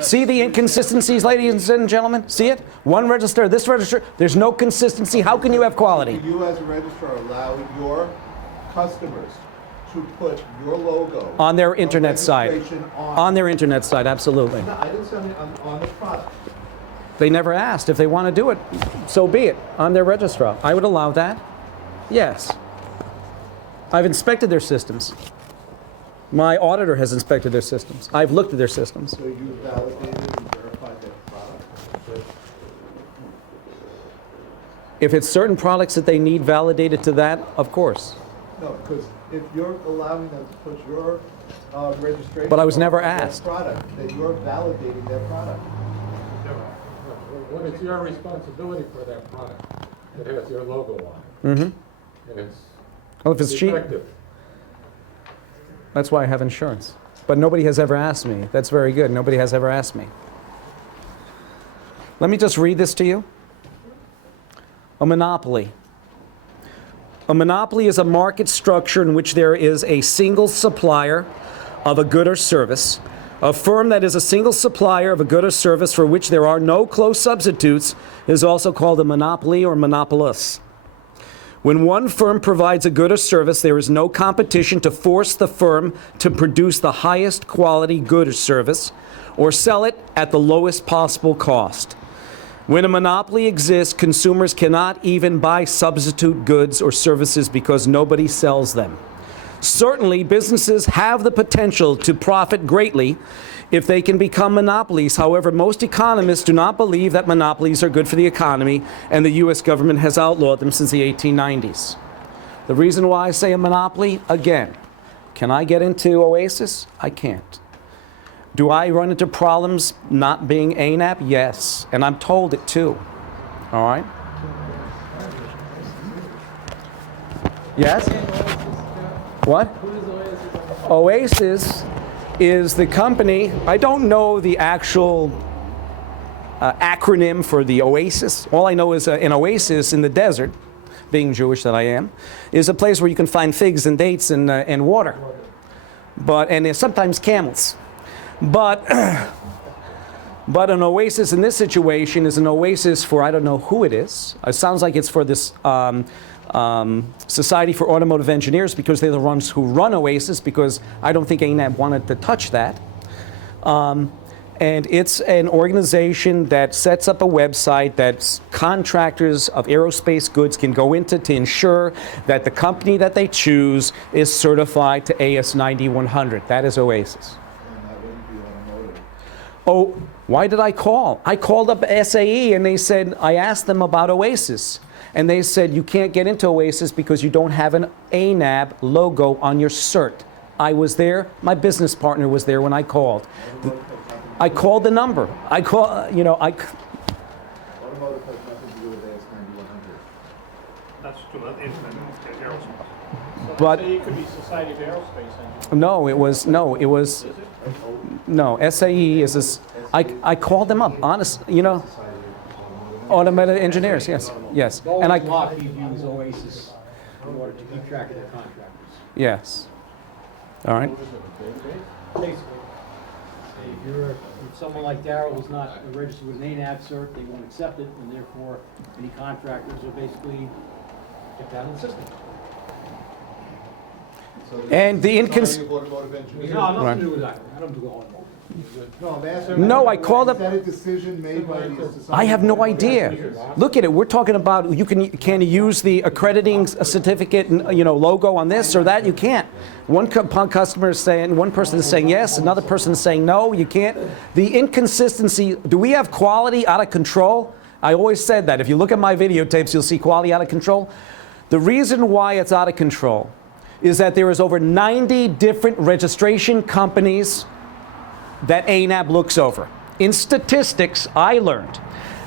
See the inconsistencies, ladies and gentlemen? See it? One register, this register, there's no consistency. How can you have quality? Do you as a registrar allow your customers to put your logo on their internet site? On their internet site, absolutely. No, I didn't say on the product. They never asked. If they want to do it, so be it. On their registrar. I would allow that. Yes. I've inspected their systems. My auditor has inspected their systems. I've looked at their systems. So you validated and verified their product? If it's certain products that they need validated to that, of course. No, because if you're allowing them to put your registration But I was never on their asked. product, then you're validating their product. When it's your responsibility for that product, it has your logo on it. Mm-hmm. And it's Well, if it's cheap, effective. that's why I have insurance. But nobody has ever asked me. That's very good. Nobody has ever asked me. Let me just read this to you. A monopoly. A monopoly is a market structure in which there is a single supplier of a good or service. A firm that is a single supplier of a good or service for which there are no close substitutes is also called a monopoly or monopolist. When one firm provides a good or service, there is no competition to force the firm to produce the highest quality good or service or sell it at the lowest possible cost. When a monopoly exists, consumers cannot even buy substitute goods or services because nobody sells them. Certainly, businesses have the potential to profit greatly if they can become monopolies. However, most economists do not believe that monopolies are good for the economy, and the U.S. government has outlawed them since the 1890s. The reason why I say a monopoly, again, can I get into Oasis? I can't. Do I run into problems not being ANAB? Yes, and I'm told it too. All right? Yes? What? Oasis is the company. I don't know the actual acronym for the Oasis. All I know is an oasis in the desert, being Jewish that I am, is a place where you can find figs and dates and water. And sometimes camels. But an oasis in this situation is an oasis for, I don't know who it is. It sounds like it's for this Society for Automotive Engineers, because they're the ones who run Oasis, because I don't think ANAB wanted to touch that. And it's an organization that sets up a website that contractors of aerospace goods can go into to ensure that the company that they choose is certified to AS 9100. That is Oasis. And that wouldn't be automotive. Oh, why did I call? I called up SAE and they said, I asked them about Oasis. And they said, you can't get into Oasis because you don't have an ANAB logo on your cert. I was there. My business partner was there when I called. I called the number. I call, you know, Automotive has nothing to do with AS 9100. That's true. It's aerospace. But So it could be Society of Aerospace Engineers. no, it was no. SAE is this. I called them up. Honest, you know. Automotive engineers, yes, yes. And I Lockheed use Oasis in order to keep track of their contractors. yes. All right. Basically, if someone like Daryl is not registered with an ANAB cert, they won't accept it, and therefore any contractors are basically kept out of the system. So And the Society of Automotive Engineers. No, nothing Right. to do with that. I don't do automotive. No, I'm asking. No, I called Is up. that a decision made by the Society? I have no of Automotive idea. Engineers? Look at it. We're talking about can you use the accrediting certificate, logo on this or that? You can't. One customer is saying, one person is saying yes, another person is saying no. You can't. The inconsistency. Do we have quality out of control? I always said that. If you look at my videotapes, you'll see quality out of control. The reason why it's out of control is that there is over 90 different registration companies that ANAB looks over. In statistics, I learned,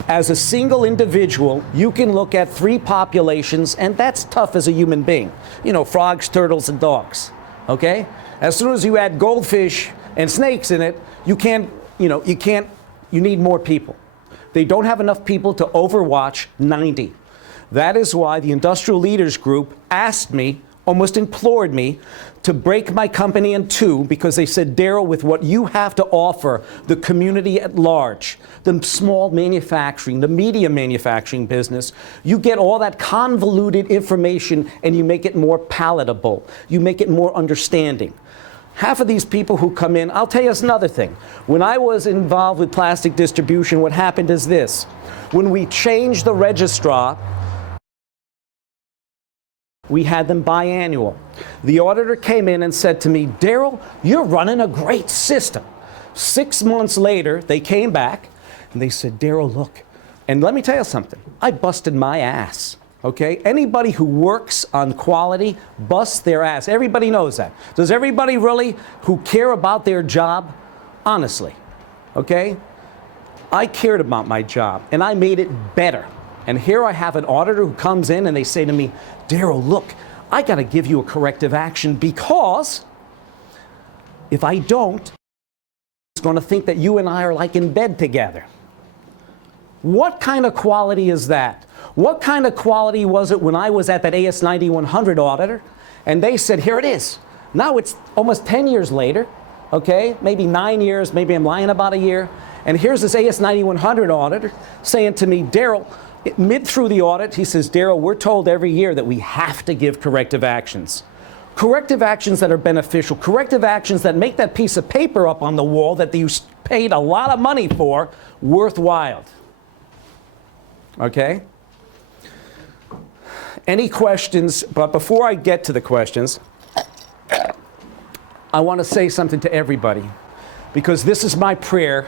as a single individual, you can look at 3 populations, and that's tough as a human being. You know, frogs, turtles, and dogs, okay? As soon as you add goldfish and snakes in it, you need more people. They don't have enough people to overwatch 90. That is why the Industrial Leaders Group asked me, almost implored me to break my company in two because they said, Daryl, with what you have to offer the community at large, the small manufacturing, the medium manufacturing business, you get all that convoluted information and you make it more palatable. You make it more understanding. Half of these people who come in, I'll tell you another thing. When I was involved with plastic distribution, what happened is this. When we changed the registrar, we had them biannual. The auditor came in and said to me, Daryl, you're running a great system. 6 months later, they came back and they said, Daryl, look, and let me tell you something. I busted my ass. Okay? Anybody who works on quality busts their ass. Everybody knows that. Does everybody really who care about their job? Honestly. Okay? I cared about my job and I made it better. And here I have an auditor who comes in and they say to me, Daryl, look, I got to give you a corrective action because if I don't, it's going to think that you and I are like in bed together. What kind of quality is that? What kind of quality was it when I was at that AS 9100 auditor and they said, here it is. Now it's almost 10 years later, okay? Maybe 9 years, maybe I'm lying about a year. And here's this AS 9100 auditor saying to me, Daryl, mid through the audit, he says, Daryl, we're told every year that we have to give corrective actions. Corrective actions that are beneficial, corrective actions that make that piece of paper up on the wall that you paid a lot of money for worthwhile. Okay? Any questions? But before I get to the questions, I want to say something to everybody because this is my prayer